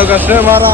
होगासिनो मारा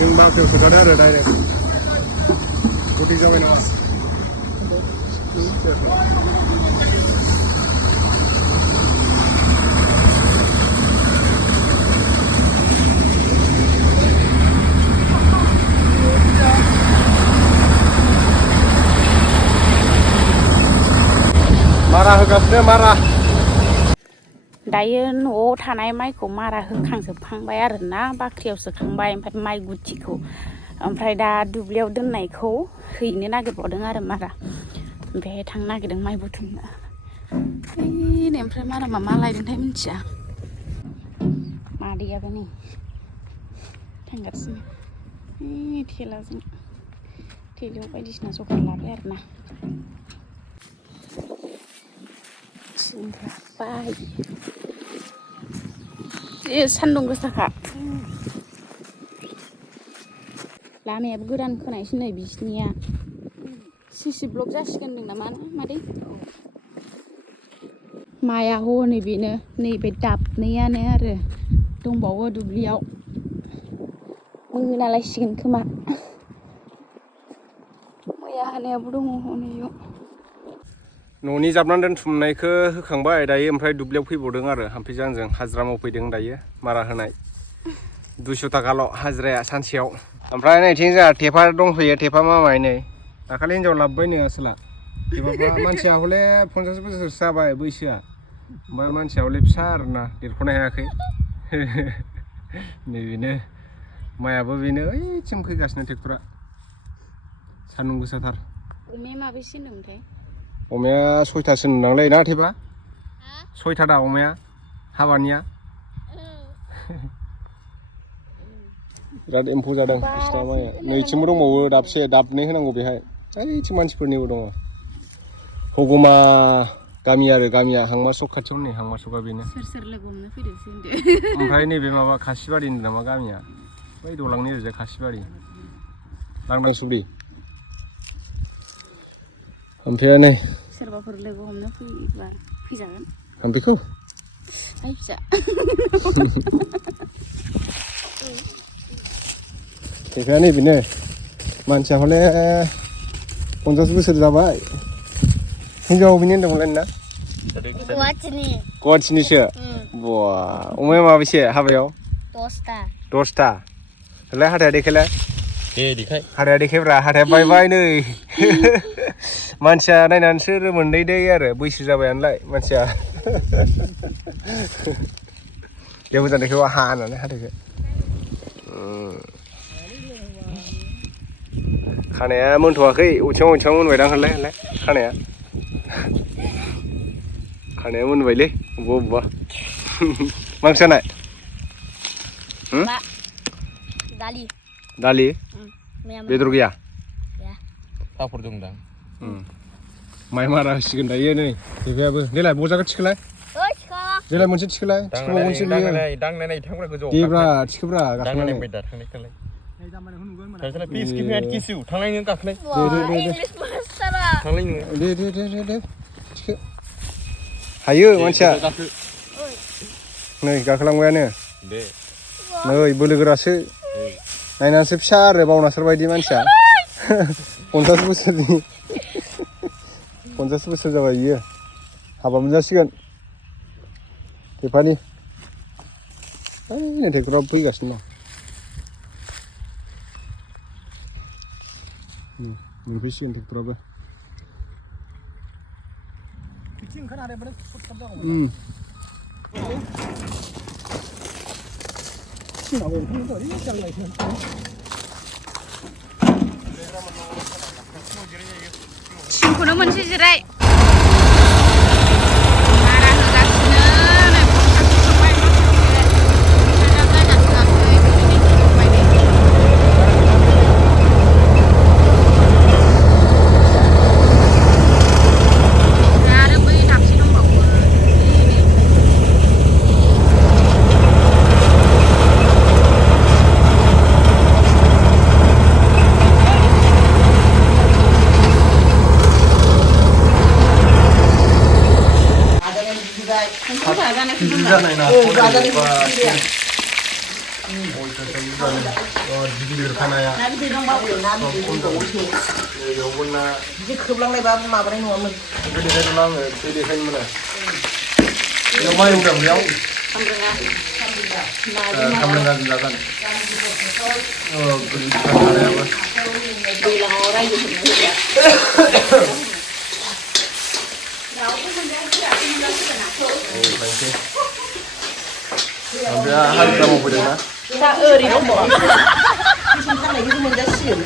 जों बाख्रियाव सोखादो आरो डाइरेक्ट गथि जाबाय नामा मारा होगासिनो मारा दायो न'आव थानाय माइखौ मारा होखांजोबखांबाय आरोना बाख्रियाव सोखांबाय ओमफ्राय माइ गुथिखौ ओमफ्राय दा दुब्लियाव दोननायखौ हैनो नागिरबावदों आरो मारा ओमफ्राय थांनो नागिरदों माइ बुथुमनो ओमफ्राय मारा मा लायदोंथाय मिथिया मादैयाबो नै थांगासिनो थेलाजों थेलायाव बायदिसिना जगार लाबाय आरोना बाय सान्दुं गोसाखा लामायाबो गोदान खोनायसै नै बिसिनिया सिसि ब्लक जासिगोन होनदों नामा मादै माया हनै बेनो नैबे दाबनैयानो आरो दंबावो दुब्लियाव मोनालायसिगोन खोमा मैया हानायाबो दङ हनैयाव न'नि जाबनानै दोनथुमनायखौ होखांबाय दायो ओमफ्राय दुब्लियाव फैबावदों आरो हाम्फैजों आंजों हाजिरा मावफैदों दायो मारा होनाय 200 थाखाल' हाजिराया सानसेयाव ओमफ्राय नैथिं जोंहा टेपा दंफैयो टेपा मामाय नै दाखालि हिन्जाव लाबोबायनो आसोला टेपाबा मानसिया हले 50 बोसोरसो जाबाय बैसोआ ओमफ्राय मानसिया हले फिसा आरोना देरख'नो हायाखै नैबेनो माइयाबो बेनो ओइथिं फैगासिनो ट्रेक्टरा सान्दुं गोसाथार अमाया माबेसे होनदोंमोनथाय अमाया 6थासो नुनांलै ना टेपा 6था दा अमाया हाबानिया बिराद एम्फौ जादों बिसिना माइया नैथिंबो दंबावो दाबसे दाबनै होनांगौ बेहाय ओइथिं मानसिफोरनिबो दङ हगमा गामि आरो गामिया हांमा सक खाथियाव नै हांमा सका बेनो सोर लोगो हमनो फैदोंसो होनदो ओमफ्राय नैबे माबा खासिबारि होनदों नामा गामिया बै दलांनि ओरैजाय खासिबारि लांदां सुब्रि ओमफ्राय नै सोरबाफोर लोगो हमनो फैबा फैजागोन हाम्फैखौ आइ फिसा टेपाया नैबेनो मानसिया हले 50 बोसोर जाबाय हिन्जाव बबेनि होनदोंमोनलाय नोंना गुवाहाटिनिसो बा अमाया माबेसे हाबायाव 10था होलाय हाथाया देखायलाय दे देखाय हाथाया देखायब्रा हाथाया बायबाय नै मानसिया नायनानैसो रोमोन्दै दै आरो बैसो जाबायानोलाय मानसिया जेबो जानायखौ हा होननानै हाथायखौ खानाया मोनथ'वाखै उथिङाव मोनबायदां होनलाय खानाया मोनबायलै अबेबा मा ओंख्रि जानाय दालि बेदर गैया पापर दंदां माइ मारा होसिगोन दायो नै बेफोराबो देलाय बजाखौ थिखोलाय देलाय मोनसे थिखोलाय थिखोबावनोसै बियो दांनाय थांग्रा गोजौ देब्रा थिखोब्रा गाखोनानै थांनाय नों गाखोनाय दे थिखो हायो मानसिया नै गाखोलांबायानो नै बोलोगोरासो नायनानैसो फिसा आरो बावनासोर बायदि मानसिया 50 बोसोरनि 50 बोसोर जाबाय बियो हाबा मोनजासिगोन थेफानि ओइ ट्रेक्टराबो फैगासिनो दं मोनफैसिगोन ट्रेक्टराबो सिंखौनो मोनसे जिराय मारा होगासिनो नै बस्थाखौ आरो बै दाबसे दंबावो गिदिर खानाया बिदि खोबलांनायबा माबानाय नङामोन गोदैखायनो आङो गोदैखायनो मोनो बेयाव माइ उदां बेयाव खामरेंगा जागोन गिदिर खानायाबो दैलाङाव रायजो ओमफ्राय हाजिरा मावफैदोंना दा ओरैनो खालामनायखौ मोनजासिगोन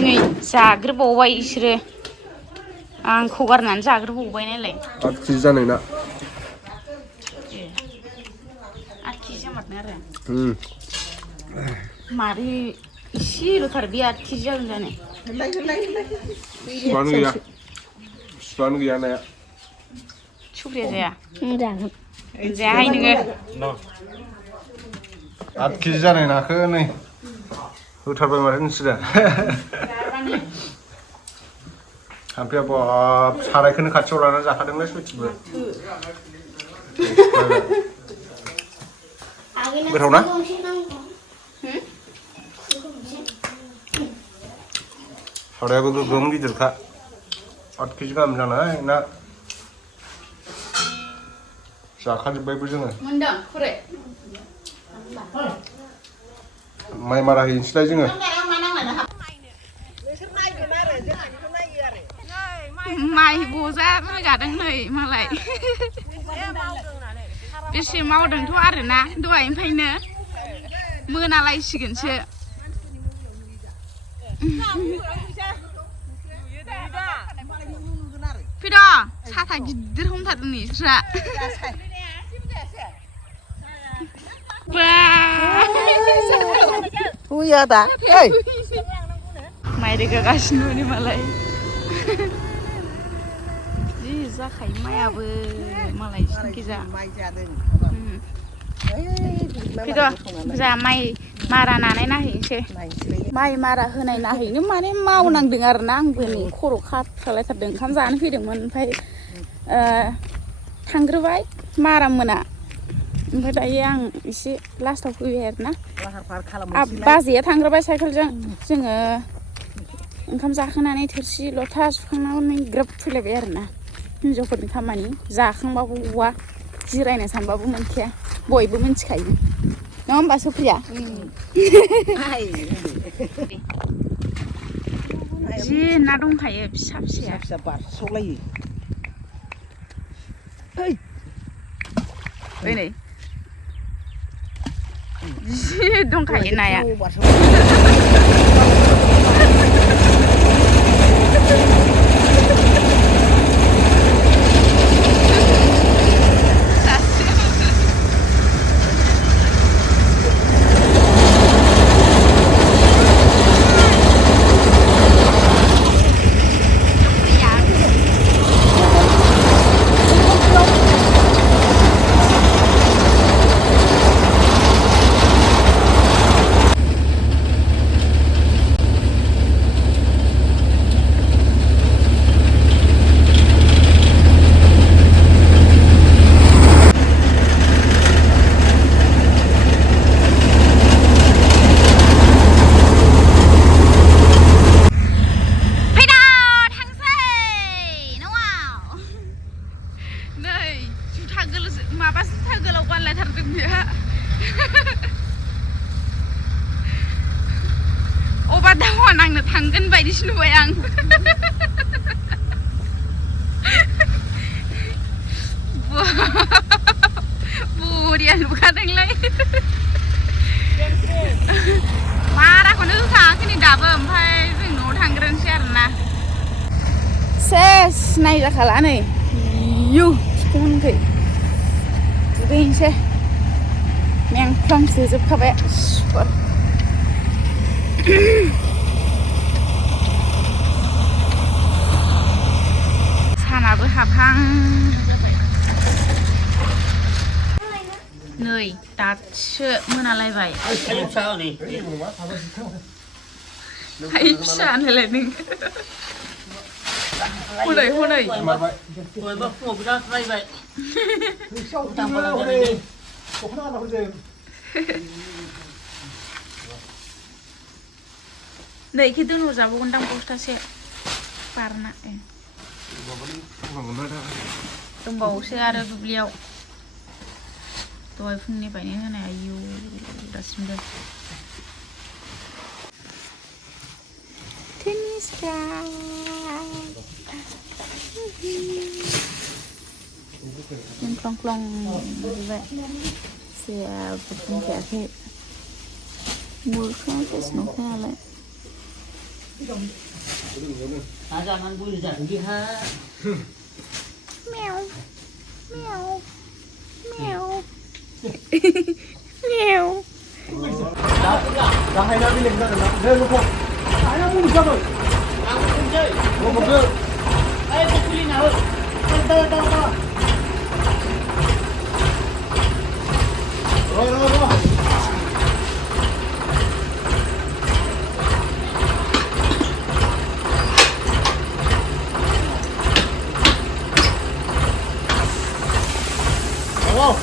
नै जाग्रोबावबाय बिसोरो आंखौ गारनानै जाग्रोबावबाय नालाय 8 केजि जानाय ना 8 केजि जामारदों आरो मारै इसेल'थार बे 8 केजि जागोन जानो सुआनो गैया नाया सुप्रिया जाया जायाहाय नोङो 8 केजि जानाय नाखौ नै होथारबाय माथो नोंसोरो थाम्फैया बाब सारायखौनो खाथियाव लानानै जाखादोंलाय सयथिबो गोथाव ना सारायाबो गोगोम गिदिरखा 8 केजि गाहाम जानाय ना जाखाजोब्बायबो जोङो मोनदों खुरै माइ मारा हैनोसैलाय जोङो माइ बजा रोगादों नै मालाय बेसे मावदोंथ' आरोना दहायनिफ्रायनो मोनालायसिगोनसो फैद' साथा गिदिर हमथारदों नोंस्रा माइ रोगागासिनो दं मालाय जि जाखायो माइयाबो मालाय सिंखिजा फैद' जा माइ मारा नानाय नायहैनोसै माइ मारा होनाय नायहैनो माने मावनांदों आरोना आंबो नै खर' खालायथारदों ओंखाम जानो फैदोंमोन ओमफ्राय थांग्रोबाय मारा मोना ओमफ्राय दायो आं एसे लास्टाव फैबाय आरोना बाजैया थांग्रोबाय साइकेलजों जोङो ओंखाम जाखांनानै थोरसि लथा सुखांनानै ग्रोब फैलायबाय आरोना हिनजावफोरनि खामानि जाखांबाबो गवा जिरायनो सानबाबो मोनखाया बयबो मिन्थिखायो नङा होमबा सुप्रिया जि ना दंखायो फिसा फिसा बारस'लायो नै जि दंखायो नाया नायजाखाला नै यु थिखोनखै दुगैनोसै मेंफ्लांसोजोबखाबाय सुपर सानाबो हाबहां नै दासो मोनालायबाय आइ फिसा होनलाय नों हनै हनै नै एखे दोनहरजाबावगोनदां बस्थासे बारना दंबावोसो आरो दुब्लियाव दहाय फुंनिफ्रायनो होनाय आयु दासिमबो टेनिस क्लास क्लं जोबबाय जेबो बुंखायाखै मोखाङा सेस नंखायालाय meow meow meow meow गाहायना बेलेग जागोन ना दे लुखौ आया मुं जाबाय आं बुंसै लुखौ ओइ खुलिना हो दा र Wow.